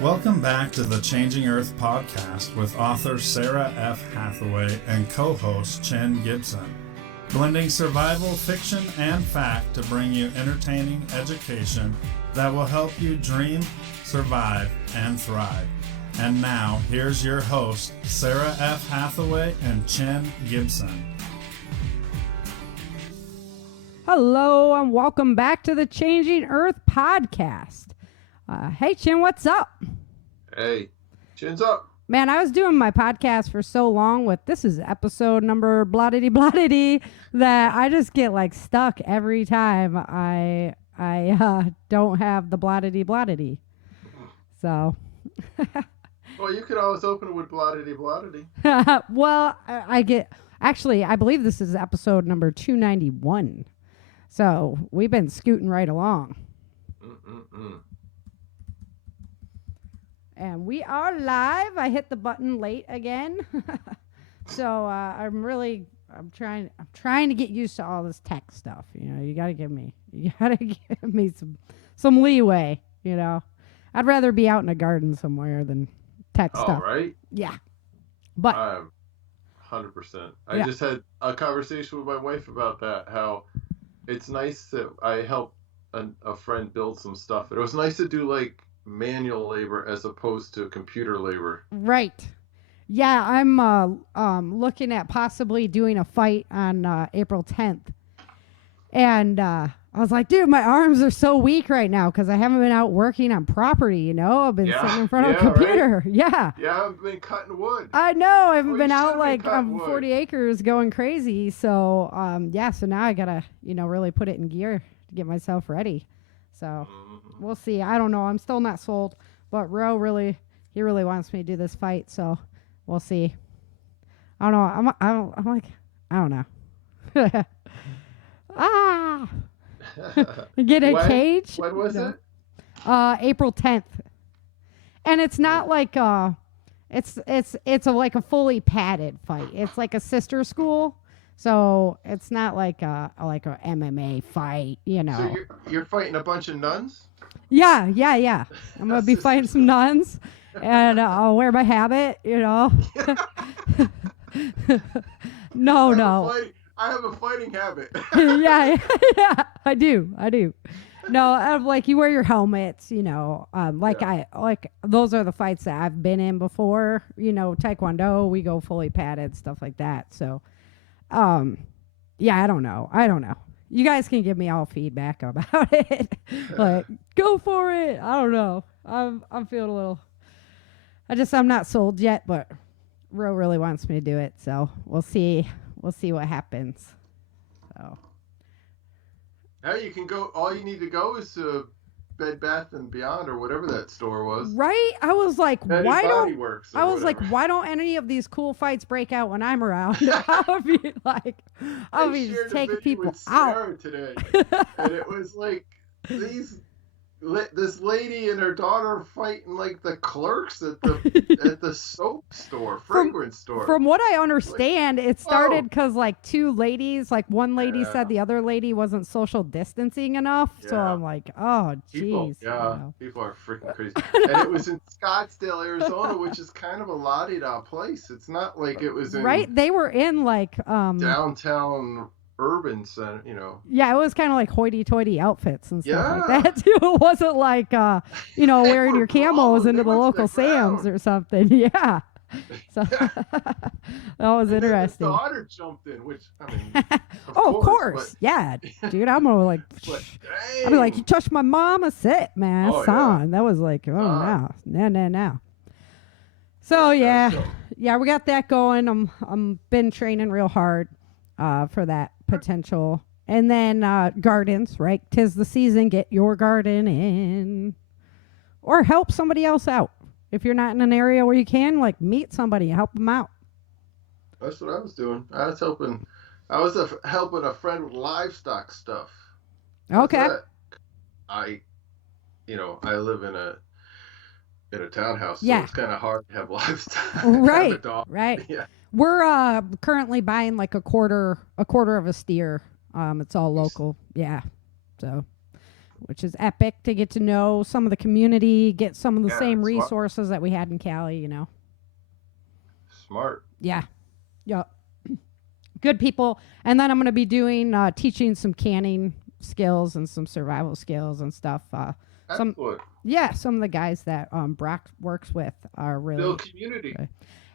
Welcome back to the Changing Earth podcast with author Sarah F. Hathaway and co-host Chen Gibson, blending survival fiction and fact to bring you entertaining education that will help you dream, survive, and thrive. And now, here's your host, Sarah F. Hathaway and Chen Gibson. Hello, and welcome back to the Changing Earth podcast. Hey, Chen, what's up? Hey, chin's up. Man, I was doing my podcast for so long with this is episode number blah-diddy that I just get like stuck every time I don't have the blah-diddy. So. Well, you could always open it with blah-diddy. Well, I believe this is episode number 291. So we've been scooting right along. And we are live. I hit the button late again. So I'm trying to get used to all this tech stuff. You know, you gotta give me some leeway, you know. I'd rather be out in a garden somewhere than tech stuff. All right. Yeah. But 100%. I just had a conversation with my wife about that, how it's nice that I helped a friend build some stuff. It was nice to do like manual labor as opposed to computer labor. Right. Yeah, I'm looking at possibly doing a fight on April 10th. And I was like, dude, my arms are so weak right now because I haven't been out working on property, you know? I've been sitting in front of a computer. Right? Yeah. Yeah, I've been cutting wood. I know. I haven't been out like 40 acres going crazy. So, so now I got to, really put it in gear to get myself ready. So we'll see. I don't know. I'm still not sold, but Ro really wants me to do this fight. So we'll see. I don't know. I don't know. Get a cage. When was it? April 10th. And it's not like it's like a fully padded fight. It's like a sister school. So it's not like a MMA fight, you know. So you're fighting a bunch of nuns? Yeah. I'm gonna be fighting some nuns, and I'll wear my habit, you know. No. I have a fighting habit. yeah, I do. No, I'm like you wear your helmets, you know. Those are the fights that I've been in before, you know. Taekwondo, we go fully padded, stuff like that. So. I don't know. You guys can give me all feedback about it. Like, go for it. I don't know. I'm feeling a little. I'm not sold yet, but Ro really wants me to do it, so we'll see. We'll see what happens. So. Now you can go. All you need to go is to Bed Bath and Beyond or whatever that store was. Right? I was like, why don't whatever. why don't any of these cool fights break out when I'm around? I'll be just taking people out today, and it was like this lady and her daughter fighting like the clerks at the soap store, fragrance store. From what I understand, it started because like two ladies, like one lady said the other lady wasn't social distancing enough. Yeah. So I'm like, oh, geez. People are freaking crazy. And it was in Scottsdale, Arizona, which is kind of a la-di-da place. It's not like it was in They were in like downtown urban center, you know. Yeah, it was kind of like hoity-toity outfits and stuff like that too. It wasn't like wearing your camos into the local Sam's or something. Yeah. So that was interesting. His daughter jumped in, which I mean, of course. Yeah, dude, I'm gonna like I'd be like, you touched my mom, that's it, man. That's on. That was like, no. So we got that going. I'm been training real hard for that potential. And then gardens, right? 'Tis the season, get your garden in. Or help somebody else out. If you're not in an area where you can, like, meet somebody, help them out. That's what I was doing. I was helping a friend with livestock stuff. Okay. I live in a townhouse, so it's kind of hard to have livestock. Right. Have a dog. Right. Yeah. We're currently buying like a quarter of a steer. It's all local. Yeah. So which is epic to get to know some of the community, get some of the same smart. resources that we had in Cali, Smart. Yeah. Yep. Good people. And then I'm going to be doing, teaching some canning skills and some survival skills and stuff. Some of the guys that Brock works with are really build community.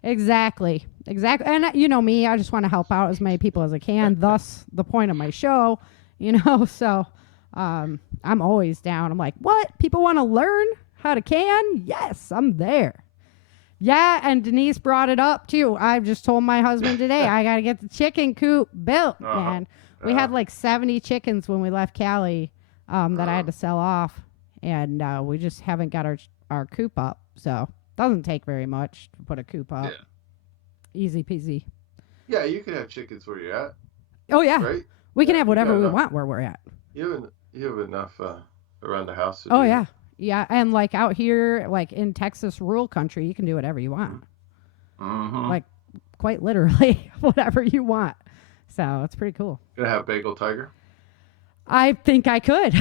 Exactly. And you know me, I just want to help out as many people as I can. Thus the point of my show, so I'm always down. I'm like, what? People want to learn how to can? Yes, I'm there. Yeah, and Denise brought it up too. I just told my husband today I got to get the chicken coop built, man. We had like 70 chickens when we left Cali that I had to sell off, and we just haven't got our coop up. So doesn't take very much to put a coop up. Yeah. Easy peasy. Yeah, you can have chickens where you're at. Oh yeah, right? We can have whatever we want where we're at. You have enough around the house. Oh yeah. Yeah, and like out here, like in Texas rural country, you can do whatever you want. Mm-hmm. Like quite literally whatever you want. So it's pretty cool. Gonna have bagel tiger? I think I could.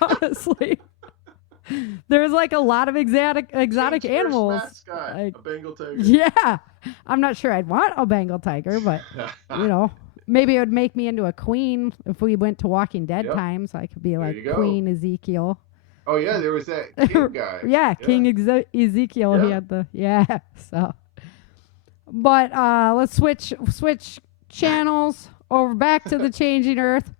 Honestly. There's like a lot of exotic animals. A Bengal tiger. Yeah. I'm not sure I'd want a Bengal tiger, but maybe it would make me into a queen if we went to Walking Dead times. I could be like Queen Ezekiel. Oh yeah, there was that king guy. King Ezekiel. He had the so. But let's switch channels over back to the Changing Earth.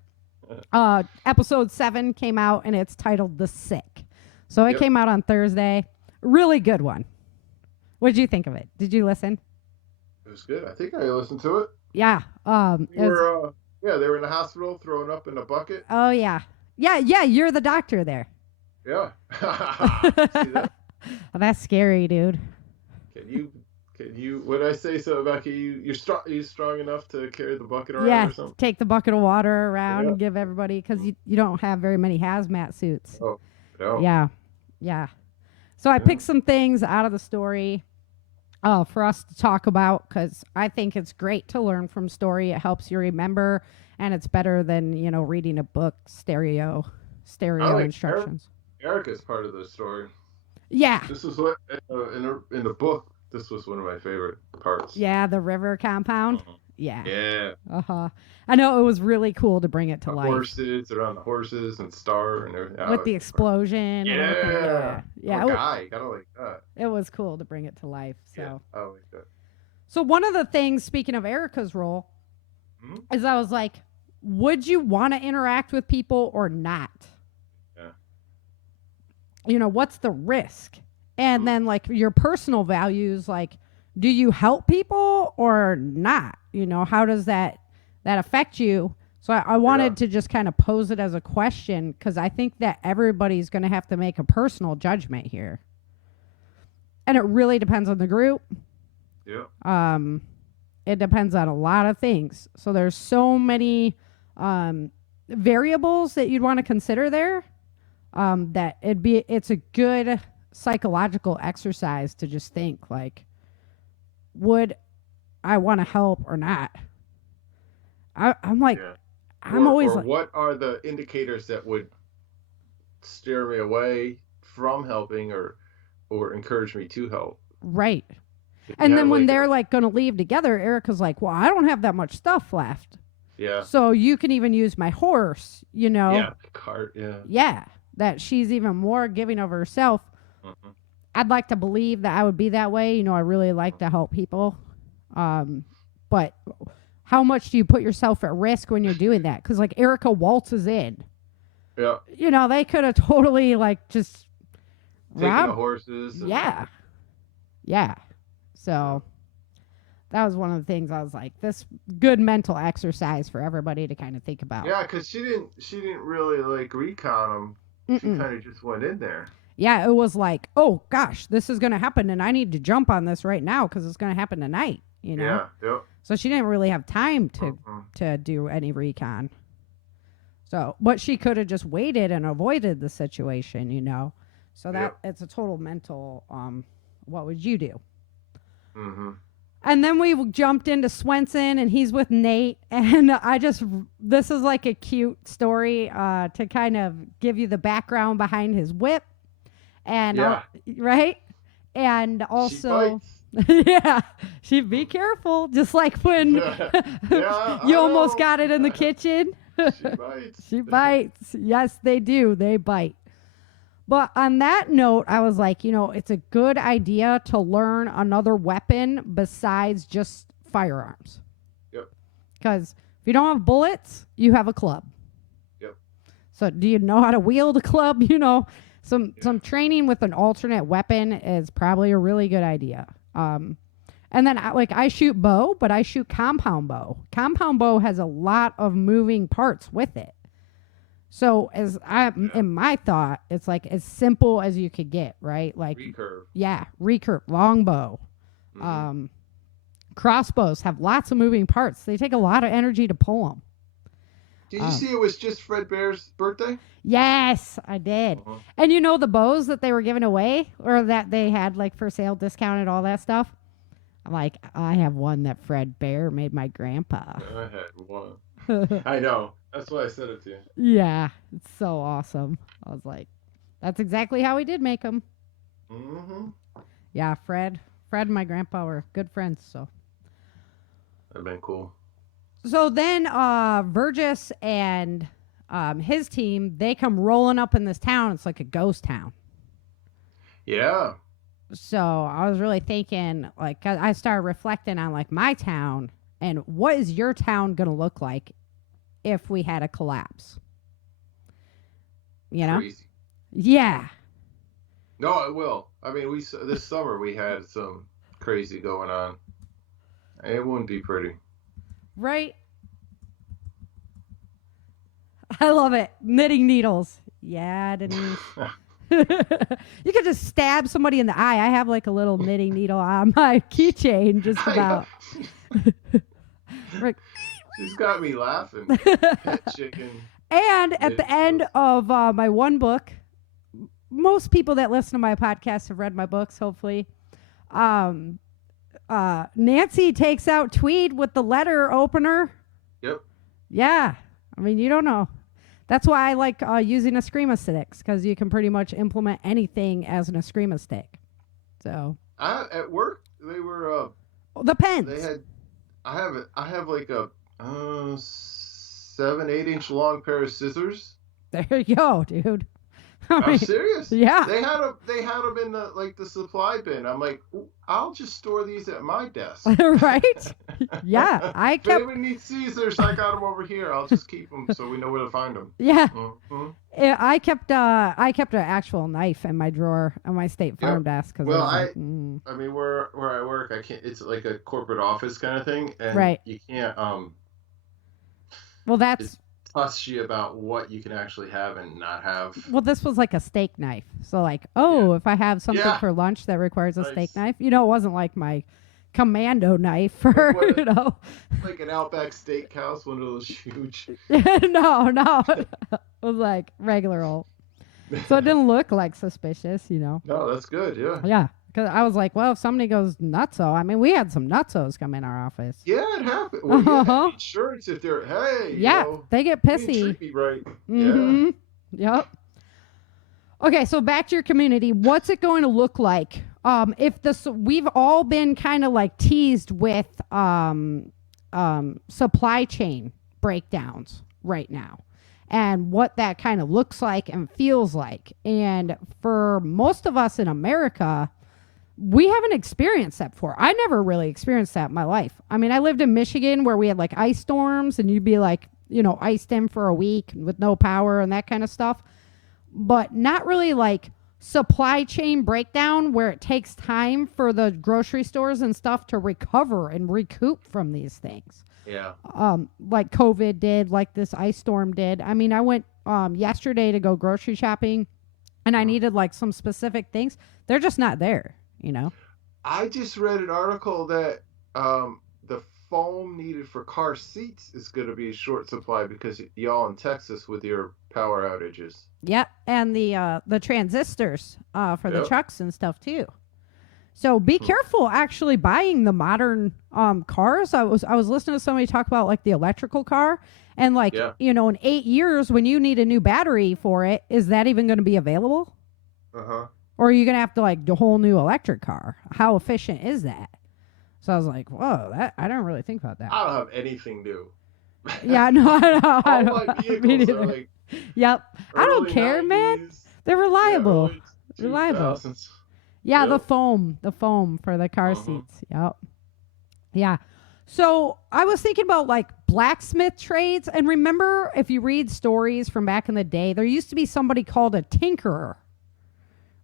Episode 7 came out and it's titled The Sick. So it came out on Thursday. Really good one. What did you think of it? Did you listen? It was good. I think I listened to it. Yeah. They were in the hospital throwing up in a bucket. Oh yeah. Yeah, you're the doctor there. Yeah. See that? Oh, that's scary, dude. Can you when I say so about you're strong enough to carry the bucket around or something? Take the bucket of water around and give everybody, because you don't have very many hazmat suits. Oh, no. Yeah. So I picked some things out of the story for us to talk about, because I think it's great to learn from story. It helps you remember, and it's better than, reading a book stereo instructions. Erica's part of the story. Yeah. This is what in the book. This was one of my favorite parts. Yeah, the river compound. Uh-huh. Yeah. Yeah. I know, it was really cool to bring it to life. Horses around the horses and Star and everything. With the explosion. Yeah. Yeah. Guy, kind of like that. It was cool to bring it to life. So. Yeah, I like that. So one of the things, speaking of Erica's role, is I was like, would you want to interact with people or not? Yeah. What's the risk? And then like your personal values, like, do you help people or not? How does that affect you? So I wanted to just kind of pose it as a question, because I think that everybody's going to have to make a personal judgment here. And it really depends on the group. Yeah. It depends on a lot of things. So there's so many variables that you'd want to consider there, that it's a good psychological exercise to just think, like, would I want to help or not? I'm like, I'm always like, what are the indicators that would steer me away from helping or encourage me to help? Right. And then when they're like going to leave together, Erica's like, well, I don't have that much stuff left. Yeah. So you can even use my horse, Yeah, cart, yeah. Yeah, that she's even more giving of herself. Mm-hmm. I'd like to believe that I would be that way. I really like to help people. But how much do you put yourself at risk when you're doing that? Because like Erica waltzes in. Yeah. They could have totally like just taken the horses. Yeah. So that was one of the things I was like, this good mental exercise for everybody to kind of think about. Yeah, because she didn't really like recon them. She kind of just went in there. Yeah, it was like, oh gosh, this is going to happen, and I need to jump on this right now because it's going to happen tonight. Yeah. Yep. So she didn't really have time to do any recon. So, but she could have just waited and avoided the situation, So that it's a total mental. What would you do? And then we jumped into Swenson, and he's with Nate. And this is like a cute story to kind of give you the background behind his whip. And, right? And also, yeah, she'd be careful. Just like when you almost got it in the kitchen. She bites. She bites. Yes, they do. They bite. But on that note, I was like, it's a good idea to learn another weapon besides just firearms. Yep. Because if you don't have bullets, you have a club. Yep. So do you know how to wield a club? Some training with an alternate weapon is probably a really good idea. And then I shoot bow, but I shoot compound bow. Compound bow has a lot of moving parts with it. So in my thought, it's like as simple as you could get, right? Like recurve. Yeah, recurve, longbow. Mm-hmm. Crossbows have lots of moving parts. They take a lot of energy to pull them. Did you see it was just Fred Bear's birthday? Yes, I did. Uh-huh. And the bows that they were giving away or that they had like for sale, discounted, all that stuff? I'm like, I have one that Fred Bear made my grandpa. I had one. I know. That's why I said it to you. Yeah, it's so awesome. I was like, that's exactly how we did make them. Mm-hmm. Yeah, Fred and my grandpa were good friends, so. That'd been cool. So then Burgess and his team, they come rolling up in this town. It's like a ghost town. Yeah. So I was really thinking, like, I started reflecting on, like, my town and what is your town going to look like if we had a collapse? Crazy. Yeah. No, it will. I mean, this summer we had some crazy going on. It wouldn't be pretty. Right? I love it. Knitting needles. Yeah, Denise. You could just stab somebody in the eye. I have like a little knitting needle on my keychain just about. She's got me laughing. Chicken. And at the end of my one book, most people that listen to my podcast have read my books, hopefully. Nancy takes out Tweed with the letter opener. Yep. Yeah. I mean, you don't know. That's why I like using Eskrima sticks, because you can pretty much implement anything as an Eskrima stick. So. At work, they were. The pens. They had. I have like a 7-8 inch long pair of scissors. There you go, dude. I'm serious. Yeah. They had them in the supply bin. I'm like, I'll just store these at my desk. Right? Yeah. If anyone needs scissors, I got them over here. I'll just keep them so we know where to find them. Yeah. Mm-hmm. I kept an actual knife in my drawer on my State Farm desk. I mean, where I work, I can't. It's like a corporate office kind of thing, and you can't. Well, that's fussy about what you can actually have and not have. Well, this was like a steak knife. So like, if I have something for lunch that requires a steak knife, it wasn't like my commando knife for, like an Outback Steakhouse, one of those huge. No. It was like regular old. So it didn't look like suspicious, No, that's good. Yeah. Yeah. Because I was like, well, if somebody goes nutso, I mean, we had some nutsos come in our office. Yeah, it happened. Well, insurance, if they're, they get pissy. Treat me right. Mm-hmm. Yeah. Yep. Okay, so back to your community. What's it going to look like? We've all been kind of like teased with supply chain breakdowns right now, and what that kind of looks like and feels like. And for most of us in America, we haven't experienced that before. I never really experienced that in my life. I mean, I lived in Michigan where we had like ice storms and you'd be like, iced in for a week with no power and that kind of stuff. But not really like supply chain breakdown where it takes time for the grocery stores and stuff to recover and recoup from these things. Yeah. Like COVID did, like this ice storm did. I mean, I went yesterday to go grocery shopping and I needed like some specific things. They're just not there. I just read an article that the foam needed for car seats is going to be a short supply because y'all in Texas with your power outages. Yep, and the transistors for the trucks and stuff too. So be careful actually buying the modern cars. I was listening to somebody talk about like the electrical car, and like in 8 years when you need a new battery for it, is that even going to be available? Or are you going to have to like do a whole new electric car? How efficient is that? So I was like, whoa, I don't really think about that. I don't have anything new. Yeah, no, I don't. All my vehicles are like. Yep. I don't care, 90s, man. They're reliable. Reliable. Yeah, the foam for the car seats. Yep. Yeah. So I was thinking about like blacksmith trades, and remember, if you read stories from back in the day, there used to be somebody called a tinkerer,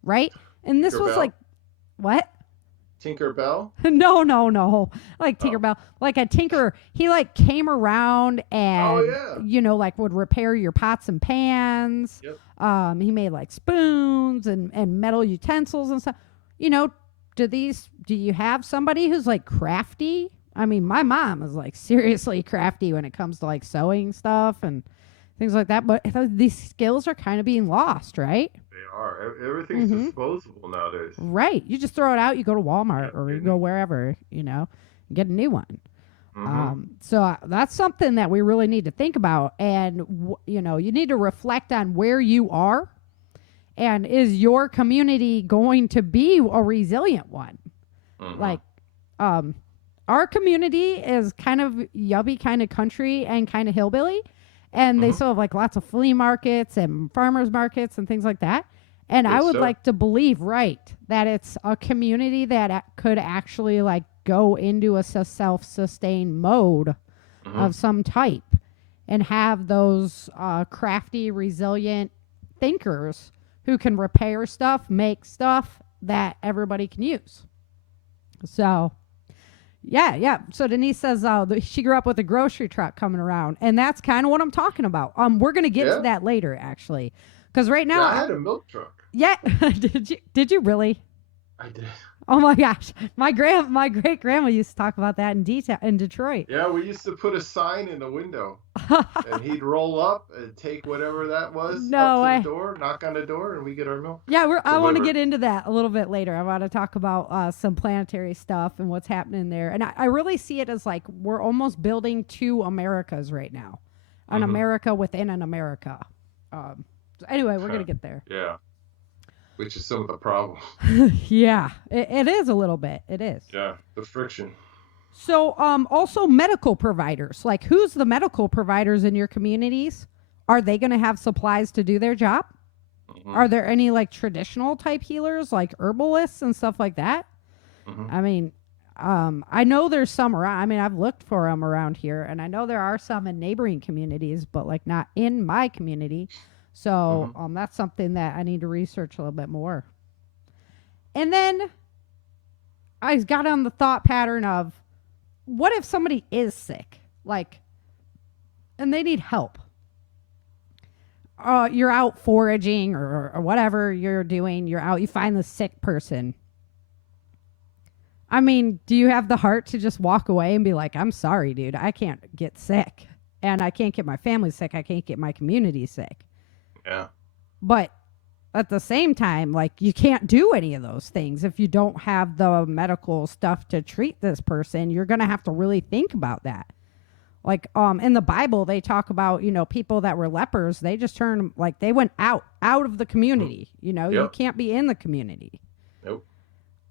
right? And this was like, what? Tinkerbell? No. Like Tinkerbell. Like a tinkerer. He like came around and, like would repair your pots and pans. Yep. He made like spoons and metal utensils and stuff. Do you have somebody who's like crafty? I mean, my mom is like seriously crafty when it comes to like sewing stuff and things like that. But these skills are kind of being lost, right? They are. Everything's disposable nowadays. Right. You just throw it out. You go to Walmart or you go wherever, and get a new one. So that's something that we really need to think about. And, you need to reflect on where you are. And is your community going to be a resilient one? Like, our community is kind of yubby kind of country and kind of hillbilly. And they still have like lots of flea markets and farmers markets and things like that. And I would like to believe, that it's a community that could actually like go into a self-sustained mode of some type and have those crafty, resilient thinkers who can repair stuff, make stuff that everybody can use. So, yeah. So Denise says she grew up with a grocery truck coming around, and that's kind of what I'm talking about. We're going to get to that later, actually, because right now I had a milk truck. Yeah, did you really? I did. Oh my gosh, my great grandma used to talk about that in detail in Detroit. Yeah, we used to put a sign in the window, and he'd roll up and take whatever that was up to the door, knock on the door, and we get our milk. Yeah, I want to get into that a little bit later. I want to talk about some planetary stuff and what's happening there, and I really see it as like we're almost building two Americas right now, an America within an America. So anyway, we're gonna get there. Yeah. Which is some of the problem. Yeah, it is a little bit. It is. Yeah, the friction. So, also medical providers. Like, who's the medical providers in your communities? Are they going to have supplies to do their job? Are there any, like, traditional type healers, like herbalists and stuff like that? I mean, I know there's some around. I mean, I've looked for them around here, and I know there are some in neighboring communities, but, like, not in my community. So that's something that I need to research a little bit more. And then I got on the thought pattern of, what if somebody is sick, like, and they need help? You're out foraging or whatever you're doing. You're out, you find the sick person. I mean, do you have the heart to just walk away and be like, I'm sorry, dude, I can't get sick. And I can't get my family sick. I can't get my community sick. Yeah. But at the same time, like, you can't do any of those things if you don't have the medical stuff to treat this person. You're going to have to really think about that. Like, in the Bible, they talk about, people that were lepers. They just turned, like, they went out of the community. You can't be in the community. Nope.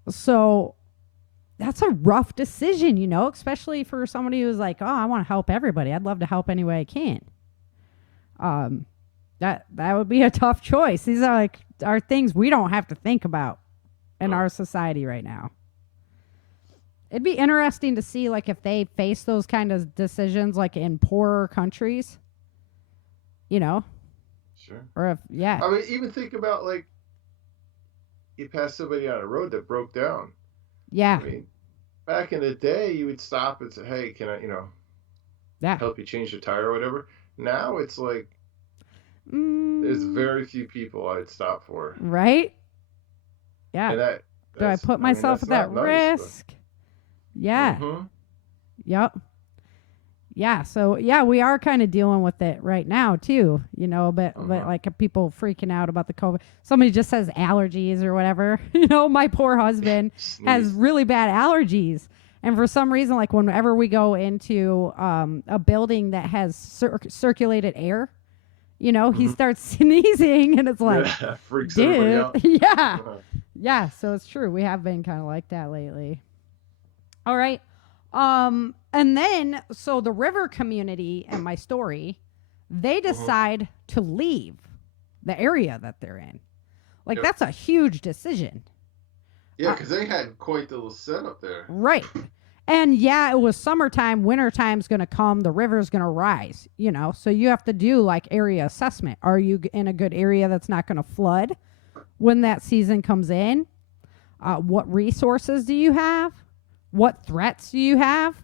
So that's a rough decision, especially for somebody who's like, oh, I want to help everybody. I'd love to help any way I can. That would be a tough choice. These are things we don't have to think about in our society right now. It'd be interesting to see, like, if they face those kind of decisions, like, in poorer countries, Sure. Or if, I mean, even think about, like, you pass somebody on a road that broke down. Yeah. I mean, back in the day, you would stop and say, hey, can I, help you change the tire or whatever? Now it's like, there's very few people I'd stop for. Right? Yeah. And do I put myself at that risk? Yeah. Yep. Yeah. So yeah, we are kind of dealing with it right now too, but like people freaking out about the COVID. Somebody just says allergies or whatever. My poor husband has really bad allergies. And for some reason, like whenever we go into a building that has circulated air, he starts sneezing and it's like, freaks everybody out. Yeah. Yeah. So it's true. We have been kind of like that lately. All right. And then, so the river community and my story, they decide to leave the area that they're in. Like, that's a huge decision. Yeah, because they had quite the little setup there. Right. And yeah, it was summertime, wintertime's going to come, the river's going to rise, so you have to do like area assessment. Are you in a good area that's not going to flood when that season comes in? What resources do you have? What threats do you have?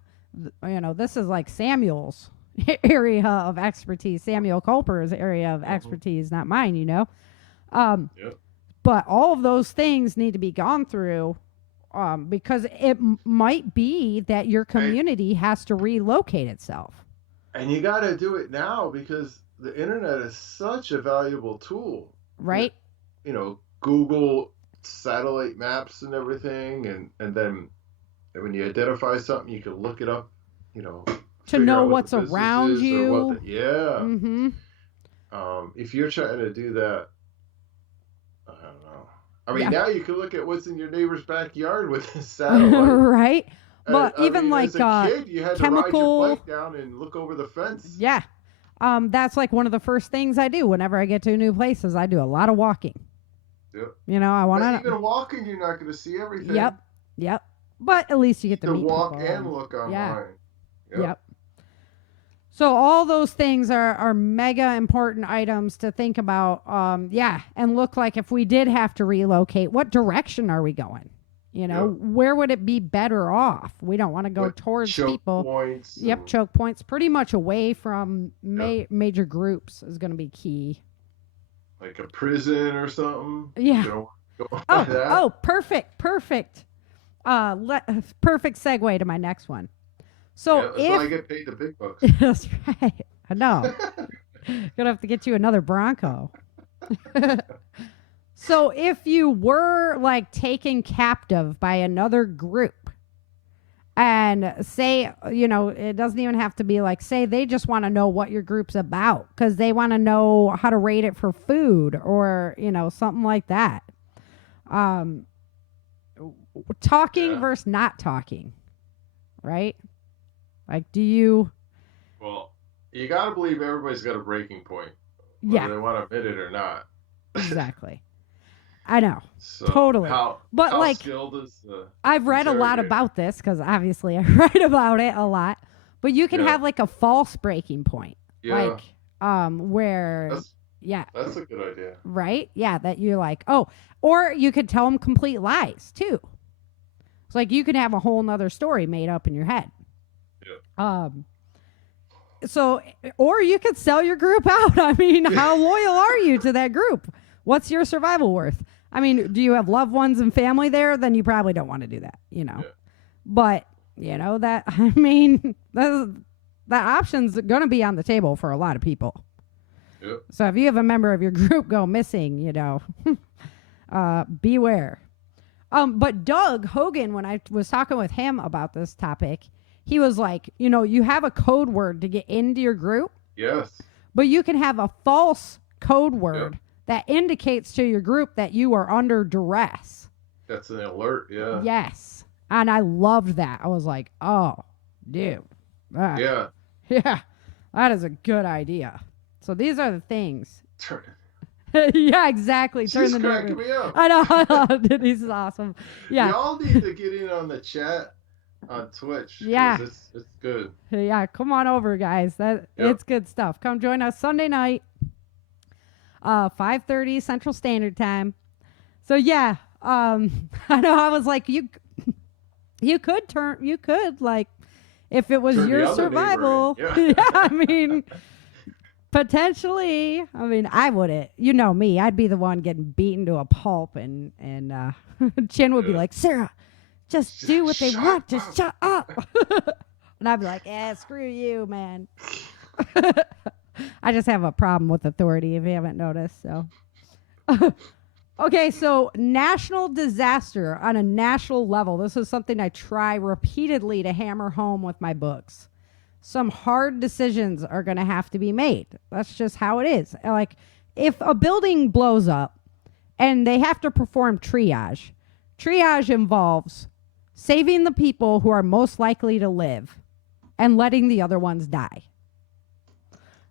This is like Samuel's area of expertise, Samuel Culper's area of expertise, not mine, But all of those things need to be gone through because it might be that your community has to relocate itself. And you got to do it now because the internet is such a valuable tool. Right. Google satellite maps and everything. And then when you identify something, you can look it up, to know what's around you. Mm-hmm. If you're trying to do that, I don't know. I mean, now you can look at what's in your neighbor's backyard with a satellite. Right. But even like as a kid, you had chemical... to ride your bike down and look over the fence. Yeah. That's like one of the first things I do whenever I get to new places. I do a lot of walking. Yep. I want to... Even walking, you're not going to see everything. Yep. But at least you get to meet walk people. and look online. Yeah. Yep. So all those things are mega important items to think about. And look like if we did have to relocate, what direction are we going? Where would it be better off? We don't want to go towards people. Points choke points. Pretty much away from major groups is going to be key. Like a prison or something. Yeah. Perfect. Perfect segue to my next one. So that's why I get paid the big bucks. That's right. I know. Gonna have to get you another Bronco. So if you were like taken captive by another group and say, it doesn't even have to be like, say they just want to know what your group's about because they want to know how to rate it for food or, something like that. Talking versus not talking, right? Like, do you... Well, you got to believe everybody's got a breaking point. Whether they want to admit it or not. Exactly. I know. So totally. How skilled is the I've read a lot about this because obviously I write about it a lot. But you can have like a false breaking point. Yeah. Like, where... That's a good idea. Right? Yeah, that you're like, oh... Or you could tell them complete lies, too. It's like you could have a whole nother story made up in your head. Yeah. So, or you could sell your group out. I mean, how loyal are you to that group? What's your survival worth? I mean, do you have loved ones and family there? Then you probably don't want to do that, Yeah. But, that option's going to be on the table for a lot of people. Yep. So if you have a member of your group go missing, beware. But Doug Hogan, when I was talking with him about this topic, he was like, you have a code word to get into your group. Yes. But you can have a false code word that indicates to your group that you are under duress. That's an alert, yeah. Yes. And I loved that. I was like, oh, dude. Yeah. That is a good idea. So these are the things. Yeah, exactly. She's cracking me up. I know. This is awesome. Yeah. Y'all need to get in on the chat on Twitch. Yeah. It's good. Yeah, come on over, guys. It's good stuff. Come join us Sunday night, 5:30 Central Standard Time. So yeah, I know. I was like, you could like, if it was your survival. Yeah, I mean. Potentially. I mean, I wouldn't. You know me. I'd be the one getting beaten to a pulp, and Chin would be like, Sarah, just do what they want. Just shut up. And I'd be like, screw you, man. I just have a problem with authority, if you haven't noticed. So, okay, so national disaster on a national level. This is something I try repeatedly to hammer home with my books. Some hard decisions are going to have to be made. That's just how it is. Like, if a building blows up and they have to perform triage, triage involves saving the people who are most likely to live and letting the other ones die.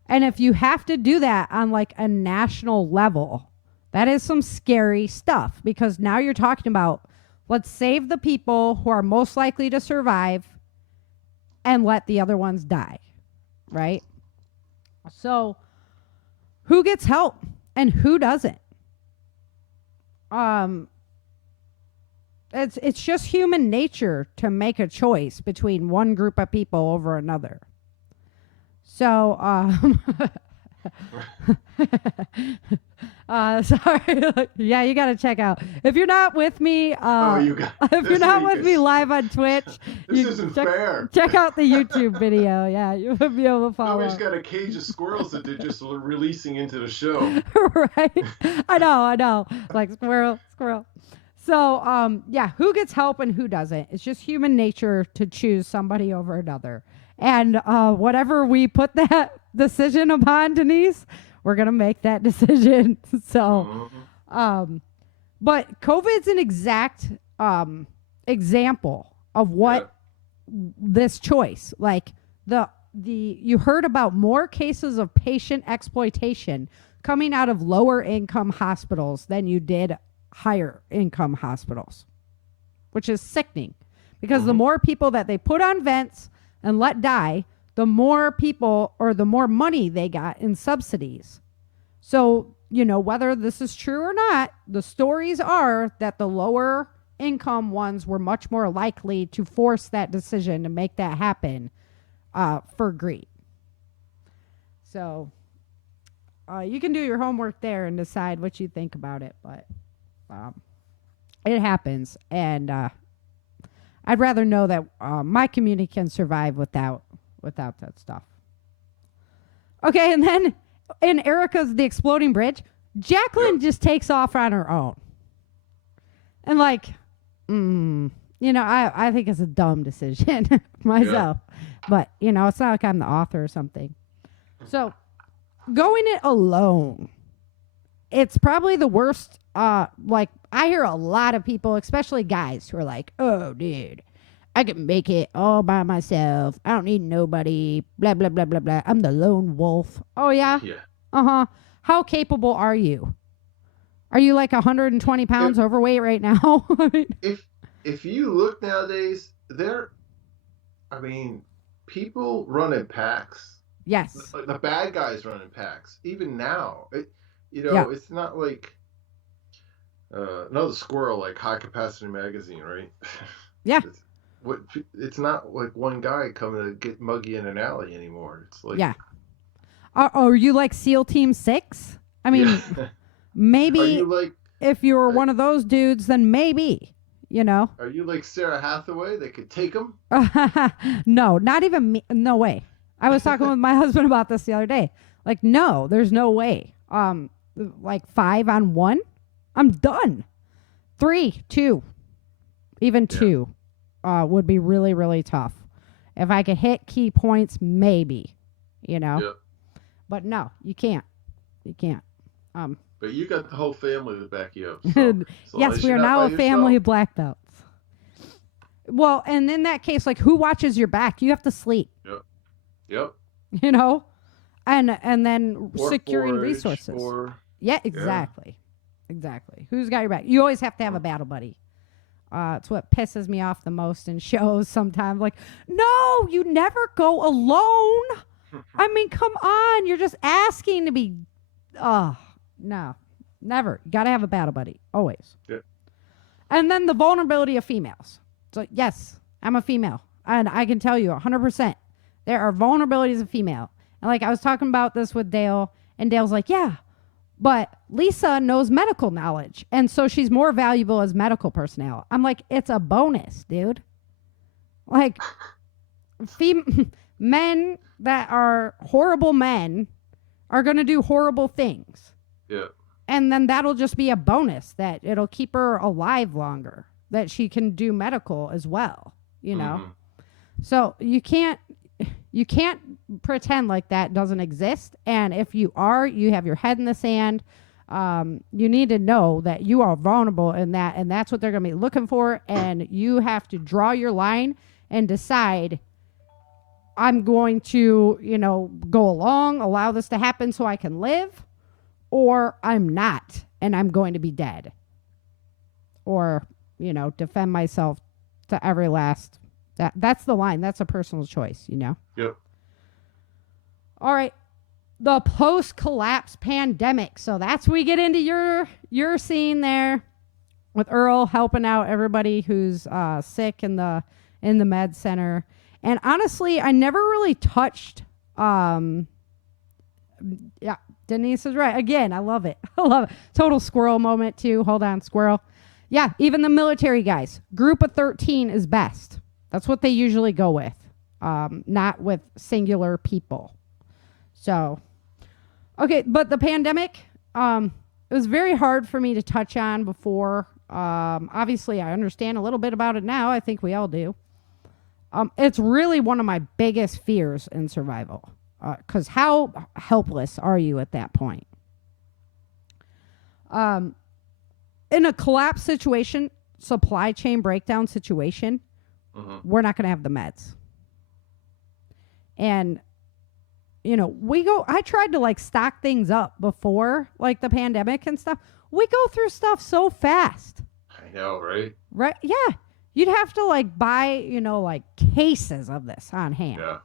And if you have to do that on like a national level, that is some scary stuff, because now you're talking about, let's save the people who are most likely to survive and let the other ones die, right? So who gets help and who doesn't? It's just human nature to make a choice between one group of people over another. So, sorry. Yeah, you got to check out. If you're not with me, if you're not with me live on Twitch, this isn't fair. Check out the YouTube video. Yeah, you'll be able to follow. Somebody's got a cage of squirrels that they're just releasing into the show. Right? I know. Like squirrel. So, yeah, who gets help and who doesn't? It's just human nature to choose somebody over another. And whatever we put that decision upon, Denise, we're going to make that decision. So, but COVID's an exact example of what this choice, like you heard about more cases of patient exploitation coming out of lower income hospitals than you did higher income hospitals, which is sickening, because the more people that they put on vents and let die, the more people or the more money they got in subsidies. So, whether this is true or not, the stories are that the lower income ones were much more likely to force that decision to make that happen for greed. So you can do your homework there and decide what you think about it, but it happens. And I'd rather know that my community can survive without that stuff. Okay, and then in Erica's The Exploding Bridge, Jacqueline just takes off on her own. And like, I think it's a dumb decision myself. But, it's not like I'm the author or something. So going it alone, it's probably the worst. Like, I hear a lot of people, especially guys, who are like, oh, dude, I can make it all by myself. I don't need nobody. Blah, blah, blah, blah, blah. I'm the lone wolf. Oh, yeah? Yeah. Uh-huh. How capable are you? Are you like 120 pounds overweight right now? If you look nowadays, people run in packs. Yes. The bad guys run in packs. Even now. It's not like another squirrel, like High Capacity Magazine, right? Yeah. It's not like one guy coming to get muggy in an alley anymore. It's like, yeah. Are you like SEAL Team 6? I mean, maybe if you were one of those dudes, then maybe, Are you like Sarah Hathaway? They could take him? No, not even me. No way. I was talking with my husband about this the other day. Like, no, there's no way. Like 5 on 1, I'm done. 3, 2, even 2 would be really, really tough. If I could hit key points, maybe, Yeah. But no, you can't. You can't. But you got the whole family to back you up. So yes, we are now a family of black belts. Well, and in that case, like, who watches your back? You have to sleep. Yep. And then Or securing forage, resources. Yeah, exactly. Exactly. Who's got your back? You always have to have a battle buddy. It's what pisses me off the most in shows sometimes. Like, no, you never go alone. I mean, come on. You're just asking to be... no. Never. You got to have a battle buddy. Always. Yeah. And then the vulnerability of females. So, yes, I'm a female. And I can tell you 100%. There are vulnerabilities of female. And, like, I was talking about this with Dale. And Dale's like, yeah, but Lisa knows medical knowledge. And so she's more valuable as medical personnel. I'm like, it's a bonus, dude. Like, men that are horrible men are going to do horrible things. Yeah. And then that'll just be a bonus that it'll keep her alive longer, that she can do medical as well, you know? So you can't pretend like that doesn't exist. And if you are, you have your head in the sand. You need to know that you are vulnerable in that, and that's what they're going to be looking for. And you have to draw your line and decide, I'm going to, you know, go along, allow this to happen so I can live, or I'm not, and I'm going to be dead. Or, you know, defend myself to every last. That's the line. That's a personal choice, you know? Yep. All right. The post-collapse pandemic. So that's we get into your scene there with Earl helping out everybody who's sick in the med center. And honestly, I never really touched yeah, Denise is right. Again, I love it. I love it. Total squirrel moment too. Hold on, squirrel. Yeah, even the military guys. Group of 13 is best. That's what they usually go with. Not with singular people. So, okay, but the pandemic, it was very hard for me to touch on before. Obviously, I understand a little bit about it now. I think we all do. It's really one of my biggest fears in survival. Because how helpless are you at that point? In a collapse situation, supply chain breakdown situation, we're not going to have the meds. And, you know, I tried to like stock things up before like the pandemic and stuff. We go through stuff so fast. I know, right? Right? Yeah. You'd have to like buy, you know, like cases of this on hand. Yeah.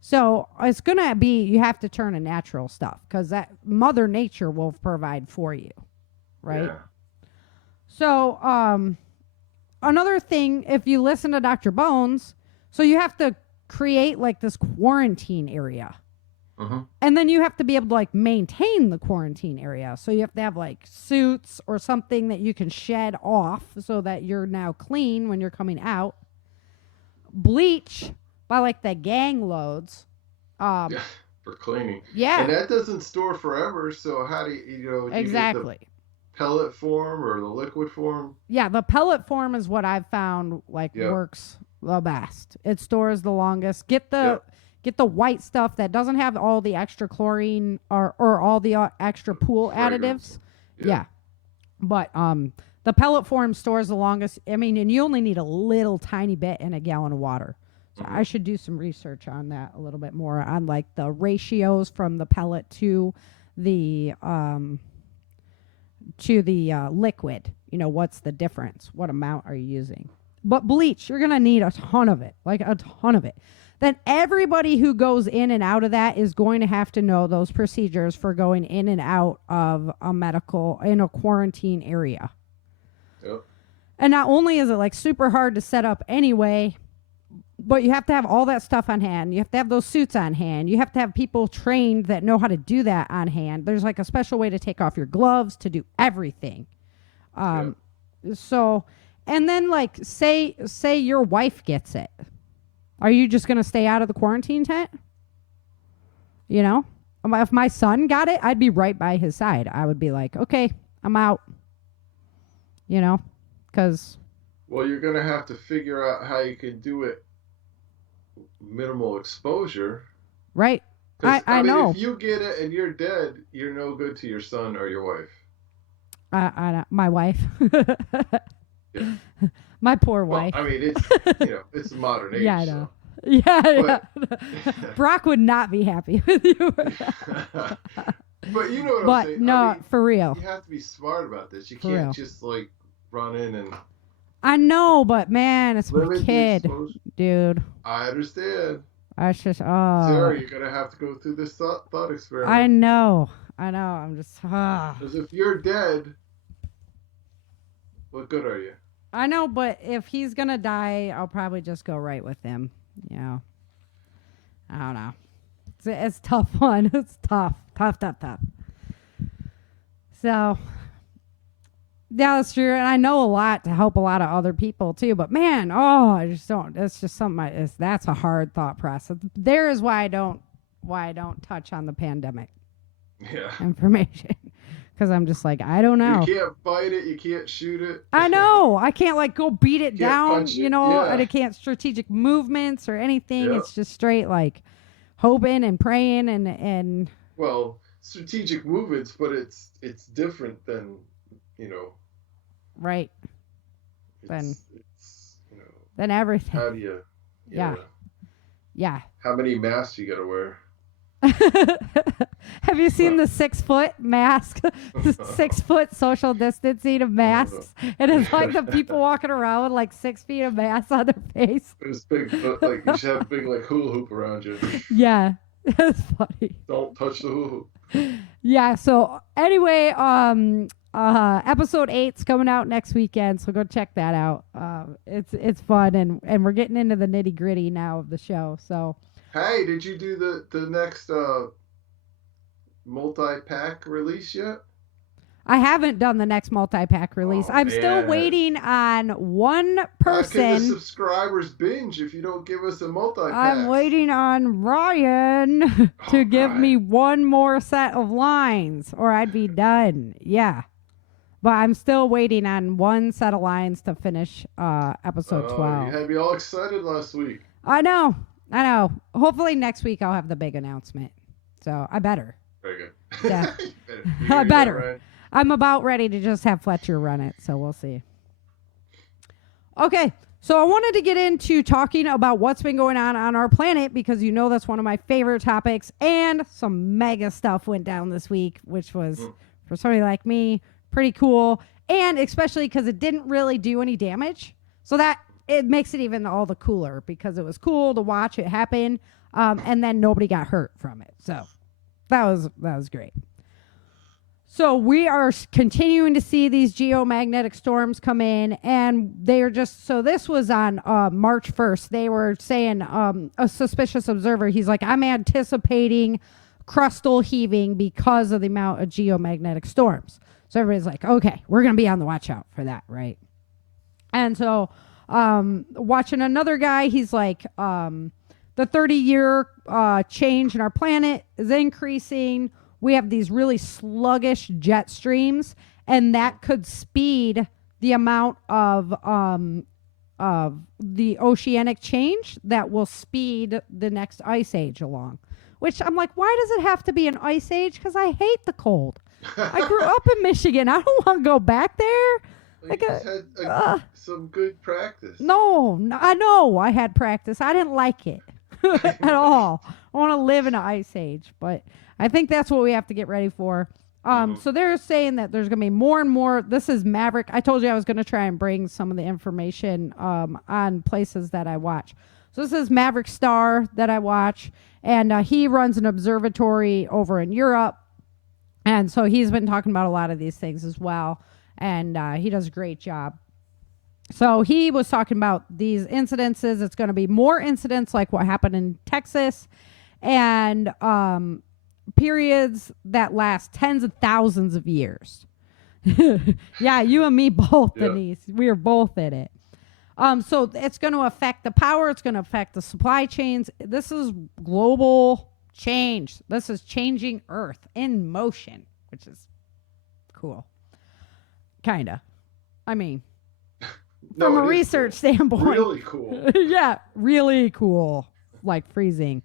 So it's going to be, you have to turn to natural stuff because that Mother Nature will provide for you. Right? Yeah. So, another thing, if you listen to Dr. Bones, so you have to create like this quarantine area. And then you have to be able to like maintain the quarantine area. So you have to have like suits or something that you can shed off so that you're now clean when you're coming out. Bleach by like the gang loads. Yeah, for cleaning. Yeah. And that doesn't store forever. So how do you know? Do Exactly. you get the pellet form or the liquid form? Yeah, the pellet form is what I've found works the best. It stores the longest. Get the white stuff that doesn't have all the extra chlorine or all the extra pool additives. Yeah. But the pellet form stores the longest. I mean, and you only need a little tiny bit in a gallon of water. So I should do some research on that a little bit more on like the ratios from the pellet to the liquid. You know, what's the difference? What amount are you using? But bleach, you're going to need a ton of it, like a ton of it. Then everybody who goes in and out of that is going to have to know those procedures for going in and out of in a quarantine area. Yep. And not only is it like super hard to set up anyway, but you have to have all that stuff on hand. You have to have those suits on hand. You have to have people trained that know how to do that on hand. There's like a special way to take off your gloves to do everything. So, and then like say your wife gets it. Are you just going to stay out of the quarantine tent? You know, if my son got it, I'd be right by his side. I would be like, okay, I'm out. You know, because. Well, you're going to have to figure out how you can do it minimal exposure. Right. I mean, know. If you get it and you're dead, you're no good to your son or your wife. My wife. Yeah. My poor wife. I mean, it's it's a modern age. Yeah, I know. So. Yeah. Brock would not be happy with you. But you know what I'm saying. No, I mean, for real. You have to be smart about this. You For can't real. just like run in and. I know, but man, it's my kid, dude. I understand. I just Sarah, you're gonna have to go through this thought experiment. I know. I'm just. Because if you're dead, what good are you? I know, but if he's gonna die, I'll probably just go right with him. You know. I don't know. It's a tough one. It's tough. So, Yeah, that's true. And I know a lot to help a lot of other people too. But man, I just don't. It's just something. That's a hard thought process. There is why I don't touch on the pandemic information, because I'm just like, I don't know. You can't fight it. You can't shoot it. I know. I can't like go beat it down, you know, and it can't strategic movements or anything. Yeah. It's just straight like hoping and praying and. Well, strategic movements, but it's different than, Right. It's, than everything. How do you? Yeah. How many masks you gotta wear? Have you seen the 6 foot mask? 6 foot social distancing of masks. And it's like the people walking around with like 6 feet of masks on their face. It's big, like you should have a big like hula hoop around you. Yeah. That's funny. Don't touch the hula hoop. Yeah, so anyway, episode 8's coming out next weekend, so go check that out. It's fun, and we're getting into the nitty gritty now of the show. So, hey, did you do the next multi-pack release yet? I haven't done the next multi-pack release. I'm still waiting on one person. How can the subscribers binge if you don't give us a multi-pack? I'm waiting on Ryan to give me one more set of lines, or I'd be done. Yeah. But I'm still waiting on one set of lines to finish episode 12. You had me all excited last week. I know. Hopefully next week I'll have the big announcement. So I better. Very good. Yeah. I better. I'm about ready to just have Fletcher run it, so we'll see. Okay, so I wanted to get into talking about what's been going on our planet, because that's one of my favorite topics, and some mega stuff went down this week, which was, for somebody like me, pretty cool, and especially because it didn't really do any damage, so that it makes it even all the cooler, because it was cool to watch it happen, and then nobody got hurt from it, so that was great. So we are continuing to see these geomagnetic storms come in, and they are just, so this was on March 1st. They were saying, a suspicious observer, he's like, I'm anticipating crustal heaving because of the amount of geomagnetic storms. So everybody's like, okay, we're going to be on the watch out for that, right? And so watching another guy, he's like, the 30-year change in our planet is increasing. We have these really sluggish jet streams, and that could speed the amount of the oceanic change that will speed the next ice age along. Which I'm like, why does it have to be an ice age? Because I hate the cold. I grew up in Michigan. I don't want to go back there. You just had some good practice. No, I know I had practice. I didn't like it at all. I want to live in an ice age, but I think that's what we have to get ready for. So they're saying that there's going to be more and more. This is Maverick. I told you I was going to try and bring some of the information on places that I watch. So this is Maverick Star that I watch, and he runs an observatory over in Europe. And so he's been talking about a lot of these things as well, and he does a great job. So he was talking about these incidences. It's going to be more incidents like what happened in Texas, and periods that last tens of thousands of years. Yeah, you and me both, Denise. We are both in it. So it's going to affect the power. It's going to affect the supply chains. This is global change. This is changing Earth in motion, which is cool. Kind of. I mean, from a research standpoint. Really cool. Yeah, really cool. Like freezing.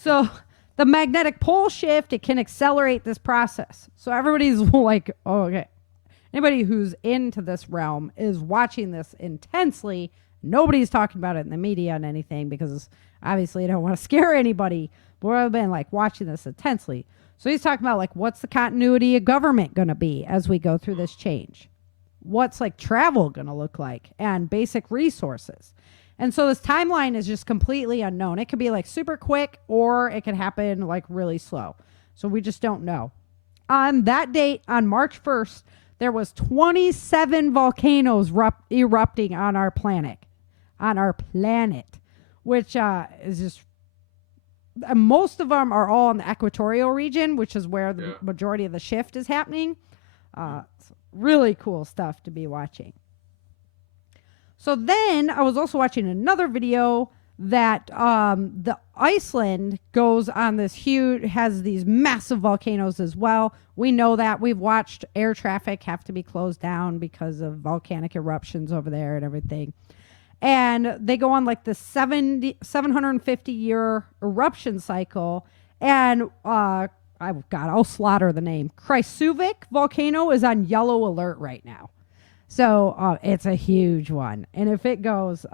So the magnetic pole shift, it can accelerate this process. So everybody's like, oh, okay. Anybody who's into this realm is watching this intensely. Nobody's talking about it in the media and anything because obviously I don't want to scare anybody. But I've been like watching this intensely. So he's talking about like, what's the continuity of government going to be as we go through this change? What's like travel going to look like and basic resources? And so this timeline is just completely unknown. It could be like super quick or it could happen like really slow. So we just don't know. On that date, on March 1st, there was 27 volcanoes erupting on our planet, which is just, most of them are all in the equatorial region, which is where the majority of the shift is happening. really cool stuff to be watching. So then I was also watching another video that the Iceland goes on this huge, has these massive volcanoes as well. We know that. We've watched air traffic have to be closed down because of volcanic eruptions over there and everything. And they go on like the 750 year eruption cycle. And I'll slaughter the name. Krysuvik volcano is on yellow alert right now. So it's a huge one. And if it goes,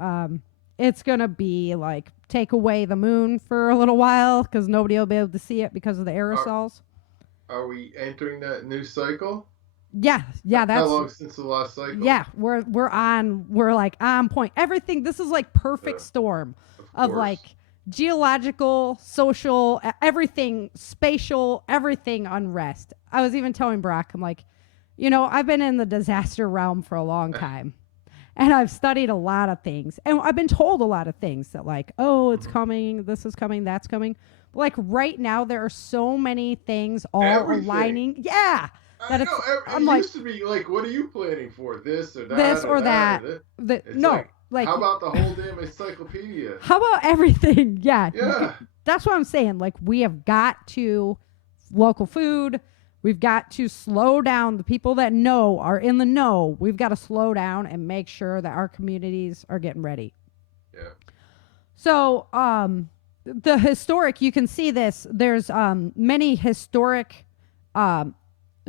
it's going to be like take away the moon for a little while because nobody will be able to see it because of the aerosols. Are we entering that new cycle? Yeah. That's how long since the last cycle? Yeah, we're like on point. Everything, this is like perfect storm of like geological, social, everything, spatial, everything unrest. I was even telling Brock, I'm like, I've been in the disaster realm for a long time. And I've studied a lot of things. And I've been told a lot of things that like, oh, it's coming, this is coming, that's coming. But like right now, there are so many things all aligning. Yeah. That I know. I'm like, used to be like, what are you planning for? This or that? This or that. No. Like, how about the whole damn encyclopedia? How about everything? Yeah. Yeah. That's what I'm saying. Like, we have got to local food. We've got to slow down. The people that are in the know. We've got to slow down and make sure that our communities are getting ready. Yeah. So, the historic, you can see this. There's many historic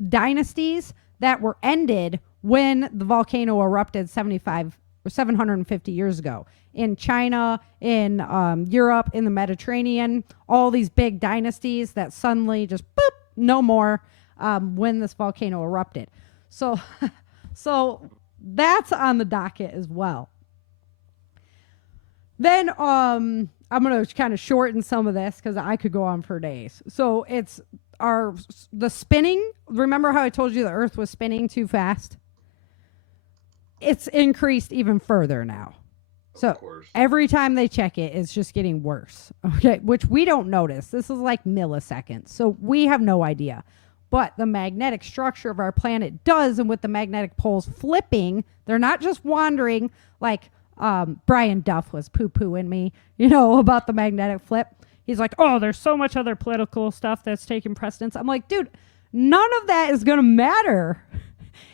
dynasties that were ended when the volcano erupted 750 years ago. In China, in Europe, in the Mediterranean, all these big dynasties that suddenly just boop, no more. When this volcano erupted. So that's on the docket as well. Then I'm going to kind of shorten some of this because I could go on for days. So it's the spinning. Remember how I told you the Earth was spinning too fast? It's increased even further now. So every time they check it, it's just getting worse. Okay, which we don't notice. This is like milliseconds. So we have no idea. But the magnetic structure of our planet does, and with the magnetic poles flipping, they're not just wandering like Brian Duff was poo-pooing me, about the magnetic flip. He's like, oh, there's so much other political stuff that's taking precedence. I'm like, dude, none of that is going to matter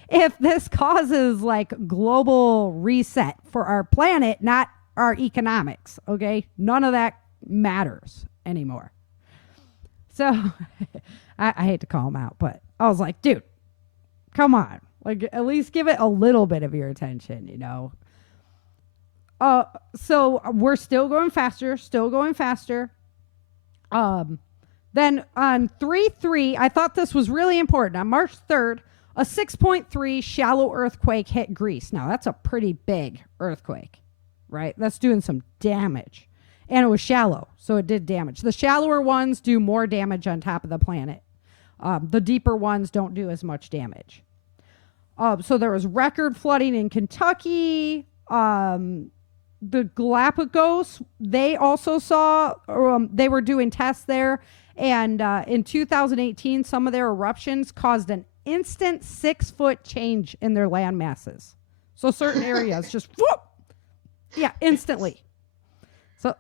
if this causes like global reset for our planet, not our economics, okay? None of that matters anymore. So I hate to call him out, but I was like, dude, come on. Like, at least give it a little bit of your attention, So we're still going faster. Then on 3/3, I thought this was really important. On March 3rd, a 6.3 shallow earthquake hit Greece. Now, that's a pretty big earthquake, right? That's doing some damage. And it was shallow, so it did damage. The shallower ones do more damage on top of the planet. The deeper ones don't do as much damage. So there was record flooding in Kentucky. The Galapagos, they also saw, they were doing tests there. And in 2018, some of their eruptions caused an instant 6-foot change in their land masses. So certain areas just, whoop, yeah, instantly. So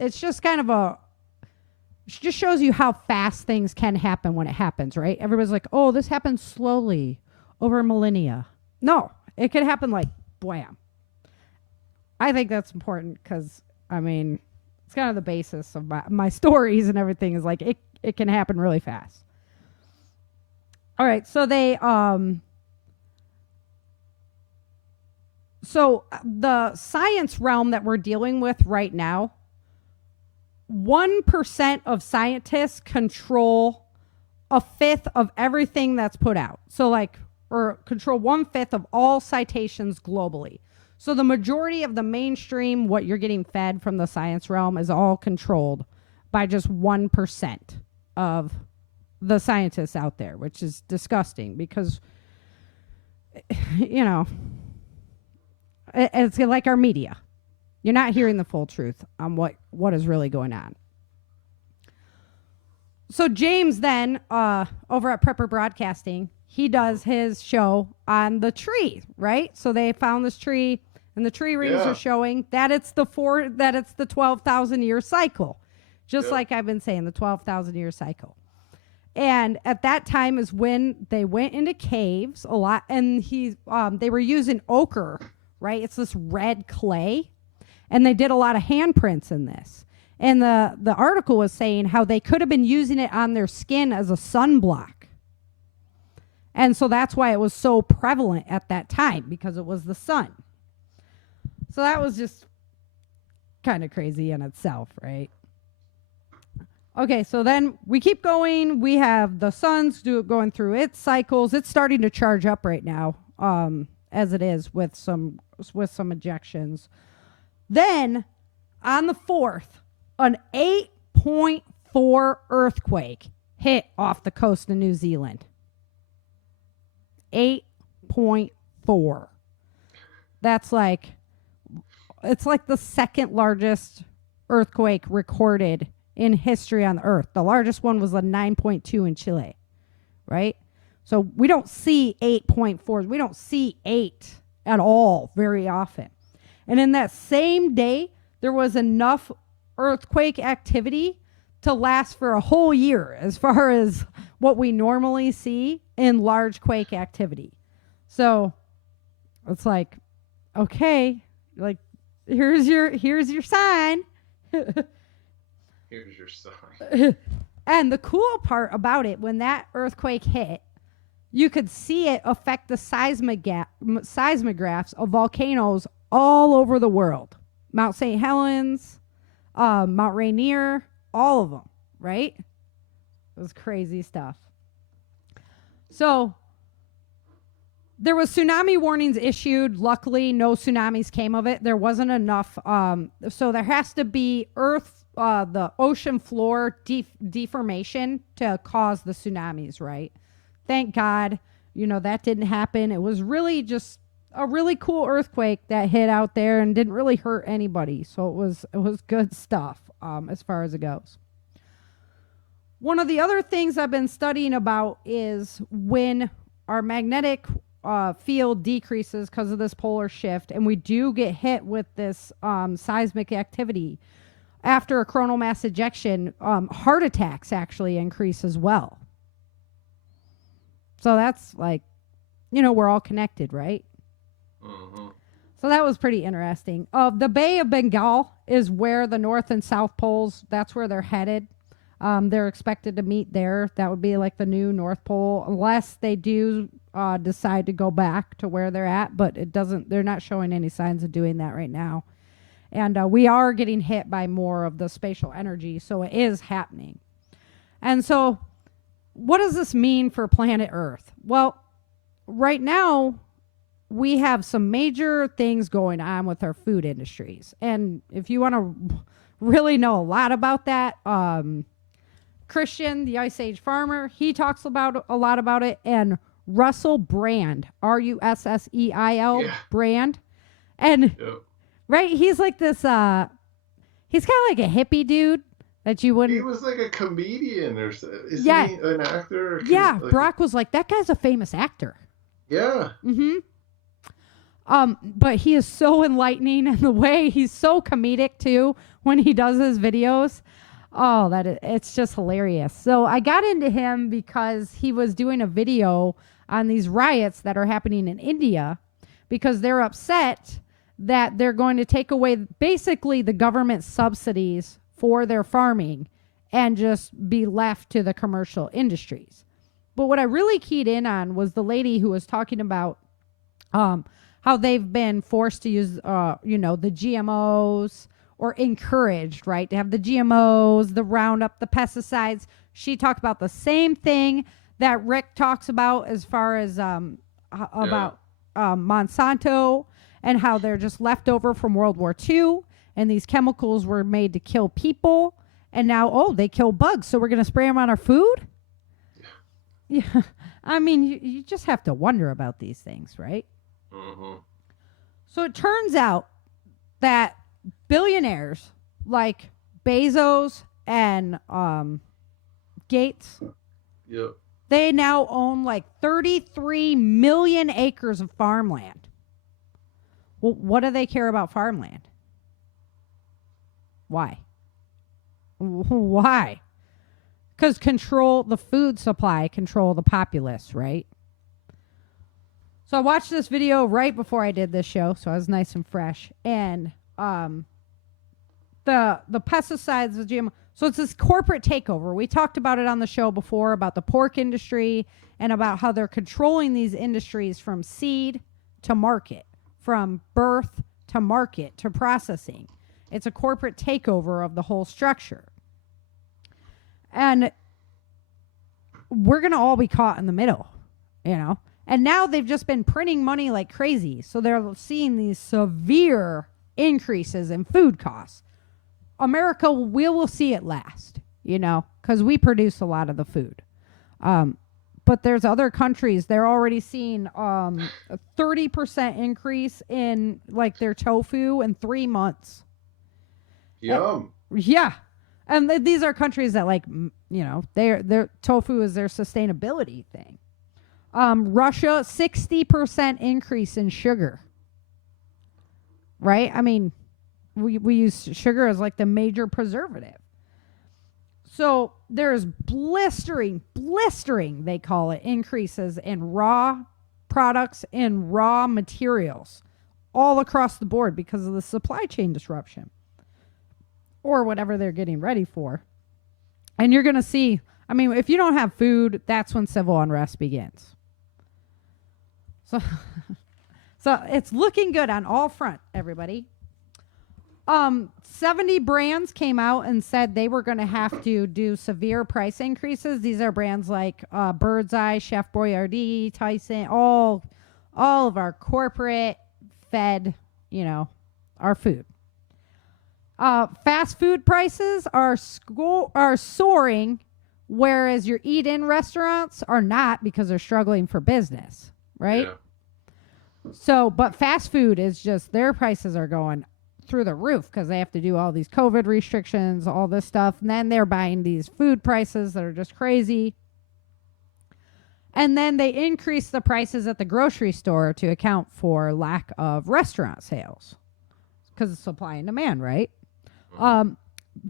it's just kind of it just shows you how fast things can happen when it happens, right? Everybody's like, oh, this happens slowly over millennia. No, it could happen like blam. I think that's important because, it's kind of the basis of my stories and everything is like, it can happen really fast. All right, so So the science realm that we're dealing with right now, 1% of scientists control 1/5 of everything that's put out. So or control 1/5 of all citations globally. So the majority of the mainstream, what you're getting fed from the science realm, is all controlled by just 1% of the scientists out there, which is disgusting because, it's like our media. You're not hearing the full truth on what is really going on. So James then, over at Prepper Broadcasting, he does his show on the tree, right? So they found this tree, and the tree readings are showing that it's the 12,000 year cycle, just like I've been saying, the 12,000 year cycle. And at that time is when they went into caves a lot, and they were using ochre, right? It's this red clay, and they did a lot of handprints in this. And the article was saying how they could have been using it on their skin as a sunblock. And so that's why it was so prevalent at that time, because it was the sun. So that was just kind of crazy in itself, right? Okay, so then we keep going. We have the sun's going through its cycles. It's starting to charge up right now, as it is with some ejections. Then on the 4th, an 8.4 earthquake hit off the coast of New Zealand. 8.4. That's it's like the second largest earthquake recorded in history on the earth. The largest one was a 9.2 in Chile, right? So we don't see 8.4s. We don't see 8 at all very often. And in that same day, there was enough earthquake activity to last for a whole year as far as what we normally see in large quake activity. So it's like, okay, like here's your sign. Here's your sign. And the cool part about it, when that earthquake hit, you could see it affect the seismographs of volcanoes all over the world. Mount St. Helens, Mount Rainier, all of them, right? It was crazy stuff. So there was tsunami warnings issued. Luckily, no tsunamis came of it. There wasn't enough. So there has to be the ocean floor deformation to cause the tsunamis, right? Thank God, that didn't happen. It was really just a really cool earthquake that hit out there and didn't really hurt anybody. So it was good stuff as far as it goes. One of the other things I've been studying about is when our magnetic field decreases because of this polar shift, and we do get hit with this seismic activity. After a coronal mass ejection, heart attacks actually increase as well. So that's we're all connected, right? Mm-hmm. So that was pretty interesting. The Bay of Bengal is where the North and South Poles, that's where they're headed. They're expected to meet there. That would be like the new North Pole, unless they do decide to go back to where they're at, but they're not showing any signs of doing that right now. And we are getting hit by more of the spatial energy, so it is happening. And so what does this mean for planet Earth? Well, right now, we have some major things going on with our food industries. And if you want to really know a lot about that, Christian, the Ice Age farmer, he talks a lot about it. And Russell Brand, Russeil Brand. And right, he's like this, he's kind of like a hippie dude that you wouldn't. He was like a comedian or something. Is he an actor? Yeah, Brock was like, that guy's a famous actor. Yeah. Mm-hmm. But he is so enlightening, and the way he's so comedic too when he does his videos. Oh, it's just hilarious. So I got into him because he was doing a video on these riots that are happening in India because they're upset that they're going to take away basically the government subsidies for their farming and just be left to the commercial industries. But what I really keyed in on was the lady who was talking about how they've been forced to use, the GMOs, or encouraged, right, to have the GMOs, the Roundup, the pesticides. She talked about the same thing that Rick talks about as far as Monsanto and how they're just left over from World War II, and these chemicals were made to kill people, and now, they kill bugs, so we're going to spray them on our food? Yeah. I mean, you just have to wonder about these things, right? Mm-hmm. So it turns out that billionaires like Bezos and Gates, They now own like 33 million acres of farmland. Well, what do they care about farmland? Why? Why? Because control the food supply, control the populace, right? So I watched this video right before I did this show, so I was nice and fresh. And the pesticides, the GMO, so it's this corporate takeover. We talked about it on the show before about the pork industry and about how they're controlling these industries from seed to market, from birth to market to processing. It's a corporate takeover of the whole structure. And we're going to all be caught in the middle, you know? And now they've just been printing money like crazy. So they're seeing these severe increases in food costs. America, we will see it last, you know, because we produce a lot of the food. But there's other countries, they're already seeing a 30% increase in like their tofu in 3 months. Yum. Yeah. And these are countries that like, you know, their tofu is their sustainability thing. Russia, 60% increase in sugar. Right? I mean, we use sugar as like the major preservative. So there's blistering, they call it, increases in raw products and raw materials all across the board because of the supply chain disruption or whatever they're getting ready for. And you're going to see, I mean, if you don't have food, that's when civil unrest begins. So it's looking good on all front, everybody. 70 brands came out and said they were going to have to do severe price increases. These are brands like Bird's Eye, Chef Boyardee, Tyson, all of our corporate fed, you know, our food. Fast food prices are soaring, whereas your eat-in restaurants are not because they're struggling for business, right? Yeah. So, but fast food is just, their prices are going through the roof because they have to do all these COVID restrictions, all this stuff. And then they're buying these food prices that are just crazy. And then they increase the prices at the grocery store to account for lack of restaurant sales because of supply and demand, right?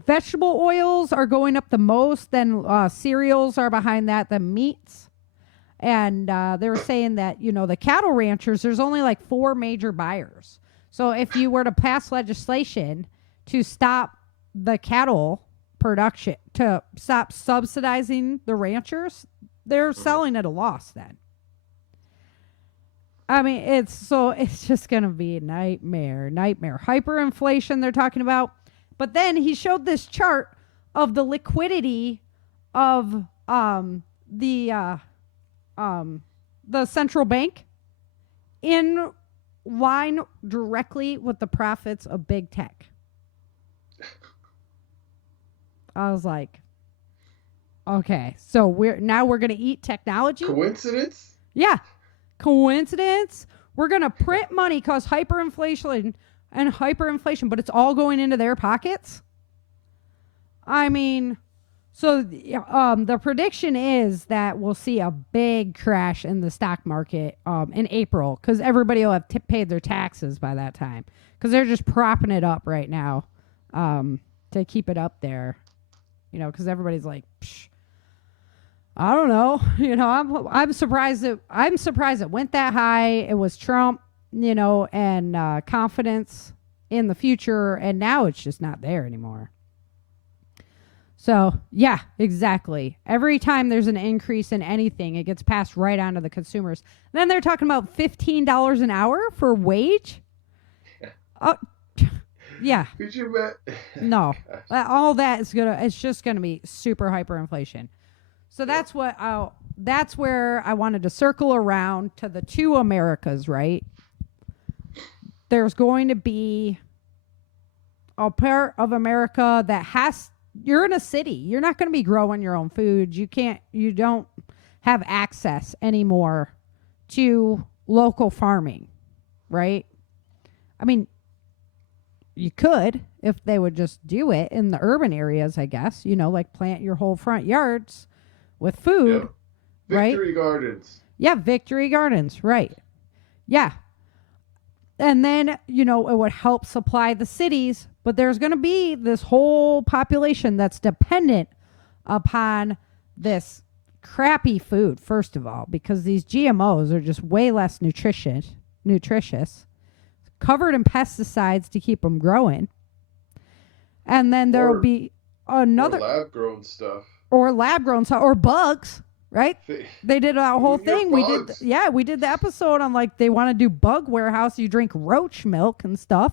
Vegetable oils are going up the most, then cereals are behind that, then meats. And they were saying that, you know, the cattle ranchers, there's only like 4 major buyers. So if you were to pass legislation to stop the cattle production, to stop subsidizing the ranchers, they're selling at a loss then. I mean, it's just going to be a nightmare. Hyperinflation they're talking about. But then he showed this chart of the liquidity of the central bank in line directly with the profits of big tech. I was like, okay, so we're going to eat technology. Coincidence? Yeah. Coincidence? We're going to print money, cause hyperinflation, but it's all going into their pockets. I mean, so the prediction is that we'll see a big crash in the stock market in April because everybody will have paid their taxes by that time because they're just propping it up right now to keep it up there, you know, because everybody's like, psh, I don't know, you know, I'm surprised it went that high. It was Trump, you know, and confidence in the future, and now it's just not there anymore. So, yeah, exactly. Every time there's an increase in anything, it gets passed right on to the consumers. And then they're talking about $15 an hour for wage? Yeah. Could you bet? No. All that is it's just going to be super hyperinflation. So that's that's where I wanted to circle around to the two Americas, right? There's going to be a part of America that you're in a city. You're not going to be growing your own food. You don't have access anymore to local farming, right? I mean, you could if they would just do it in the urban areas, I guess, you know, like plant your whole front yards with food. right? Victory Gardens. Yeah, Victory Gardens, right. Yeah. And then, it would help supply the cities, but there's going to be this whole population that's dependent upon this crappy food, first of all, because these GMOs are just way less nutritious, covered in pesticides to keep them growing. And then there will be another... Or lab-grown stuff. Or bugs. Right? They did a whole thing. We did the episode on they want to do bug warehouse. You drink roach milk and stuff.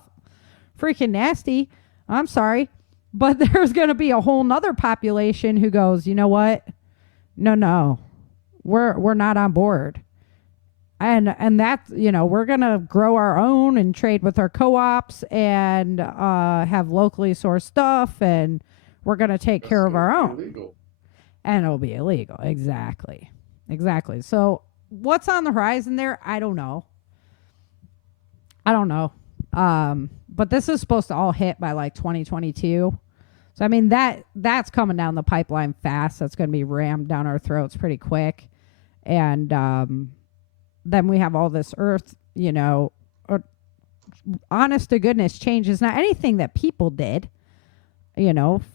Freaking nasty. I'm sorry. But there's going to be a whole nother population who goes, you know what? No. We're not on board. And that's, we're going to grow our own and trade with our co-ops and have locally sourced stuff, and we're going to take care of our own. Illegal. And it'll be illegal. Exactly. So what's on the horizon there? I don't know. But this is supposed to all hit by 2022. So, I mean, that's coming down the pipeline fast. That's going to be rammed down our throats pretty quick. And then we have all this earth, honest to goodness changes. Not anything that people did.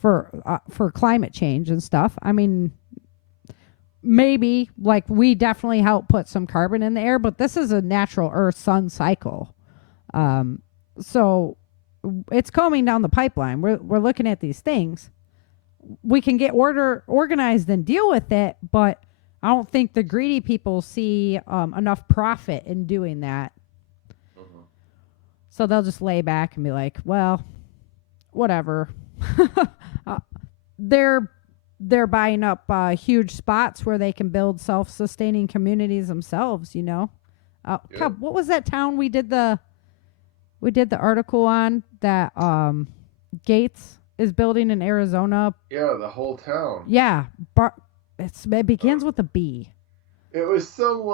For climate change and stuff. I mean, maybe we definitely help put some carbon in the air, but this is a natural Earth sun cycle. So it's coming down the pipeline. We're looking at these things. We can get organized and deal with it, but I don't think the greedy people see enough profit in doing that. Mm-hmm. So they'll just lay back and be like, well, whatever. They're buying up huge spots where they can build self-sustaining communities themselves. God, what was that town we did the article on that Gates is building in Arizona? Yeah, the whole town. Yeah, it begins with a B. It was some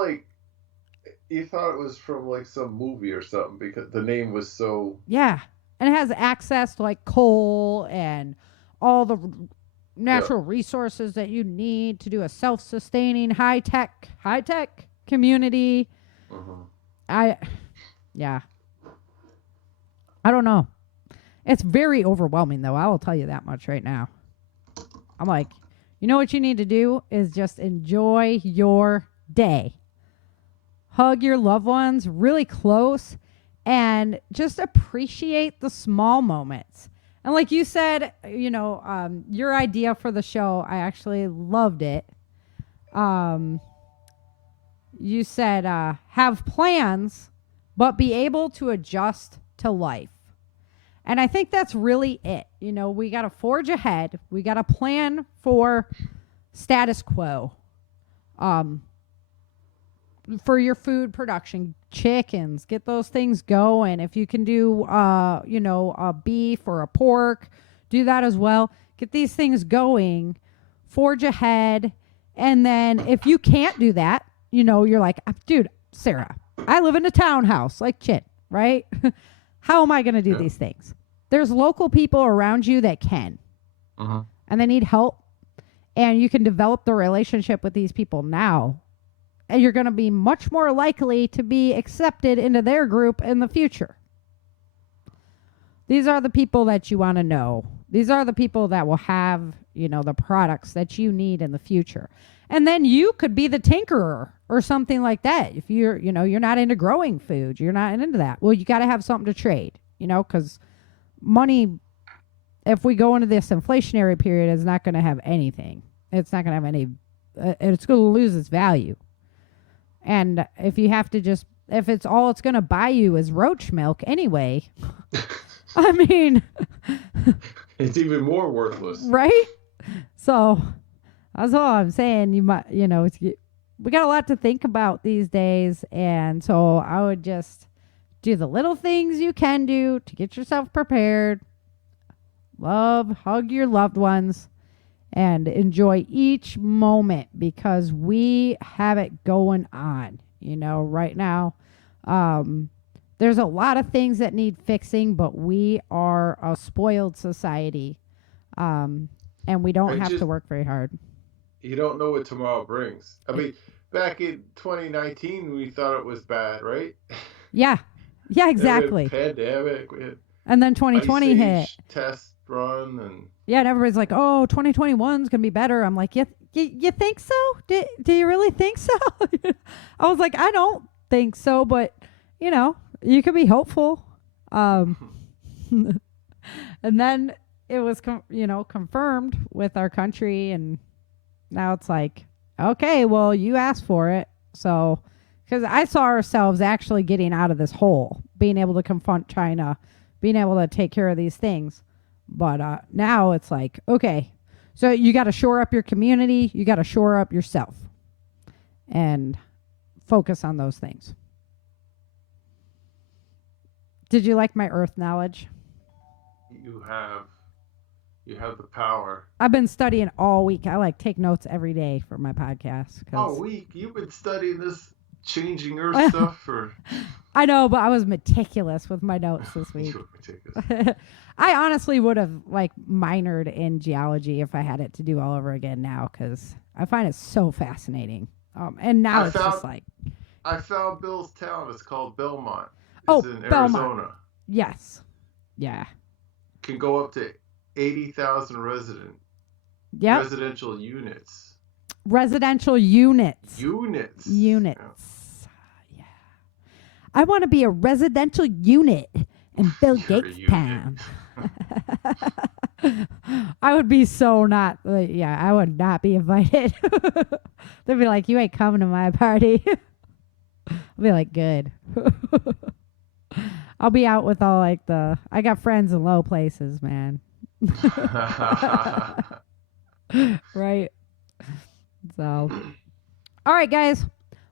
you thought it was from some movie or something because the name was so. Yeah. And it has access to coal and all the natural resources that you need to do a self-sustaining high tech community. Mm-hmm. I don't know. It's very overwhelming though. I will tell you that much right now. I'm like, what you need to do is just enjoy your day. Hug your loved ones really close. And just appreciate the small moments. And like you said, your idea for the show, I actually loved it. You said, have plans, but be able to adjust to life. And I think that's really it. We got to forge ahead. We got to plan for status quo. For your food production, chickens, get those things going. If you can do, a beef or a pork, do that as well. Get these things going, forge ahead. And then if you can't do that, you're like, dude, Sarah, I live in a townhouse like Chin, right? How am I going to do these things? There's local people around you that can, and they need help. And you can develop the relationship with these people now. And you're going to be much more likely to be accepted into their group in the future. These are the people that you want to know. These are the people that will have, the products that you need in the future. And then you could be the tinkerer or something like that. If you're not into growing food, you're not into that. Well, you got to have something to trade, because money, if we go into this inflationary period, is not going to have anything. It's not going to have any, it's going to lose its value. And if you have to if it's all it's going to buy you is roach milk anyway, I mean. It's even more worthless. Right? So that's all I'm saying. We got a lot to think about these days. And so I would just do the little things you can do to get yourself prepared. Hug your loved ones. And enjoy each moment because we have it going on, right now. There's a lot of things that need fixing, but we are a spoiled society. And we don't have to work very hard. You don't know what tomorrow brings. I mean, back in 2019, we thought it was bad, right? Yeah. Yeah, exactly. We had pandemic. We had and then 2020 Ice hit. Age test run, and yeah, and everybody's like, "Oh, 2021's gonna be better." I'm like, "You think so? Do you really think so?" I was like, "I don't think so, but you can be hopeful." And then it was, confirmed with our country, and now it's like, okay, well, you asked for it, so because I saw ourselves actually getting out of this hole, being able to confront China, being able to take care of these things. But now it's like, okay, so you got to shore up your community. You got to shore up yourself and focus on those things. Did you like my earth knowledge? you have the power. I've been studying all week. I take notes every day for my podcast. All week? You've been studying this changing earth stuff for... I know, but I was meticulous with my notes this week. You were meticulous. I honestly would have minored in geology if I had it to do all over again now, because I find it so fascinating. And now I found Bill's town. It's called Belmont. It's in Belmont. Arizona. Yes. Yeah. Can go up to 80,000 residential units. Residential units. Units. Yeah. I want to be a residential unit in Bill Gates' town. I would be so not. I would not be invited. They'd be like, "You ain't coming to my party." I'll be like, "Good." I'll be out with all I got friends in low places, man. Right. So, all right, guys.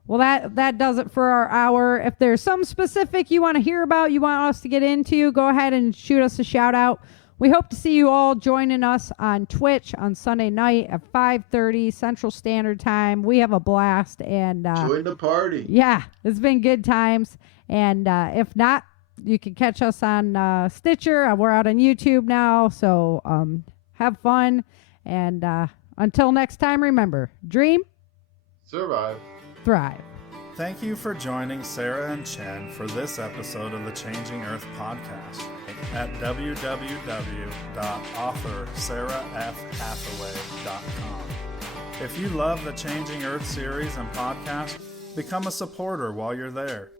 Well, that does it for our hour. If there's some specific you want to hear about, you want us to get into, go ahead and shoot us a shout out. We hope to see you all joining us on Twitch on Sunday night at 5:30 Central Standard Time. We have a blast, and join the party. Yeah, it's been good times. And if not, you can catch us on Stitcher. We're out on YouTube now, so have fun. And until next time, remember, dream, survive, thrive. Thank you for joining Sarah and Chen for this episode of the Changing Earth podcast at www.authorSarahFHathaway.com. If you love the Changing Earth series and podcast, become a supporter while you're there.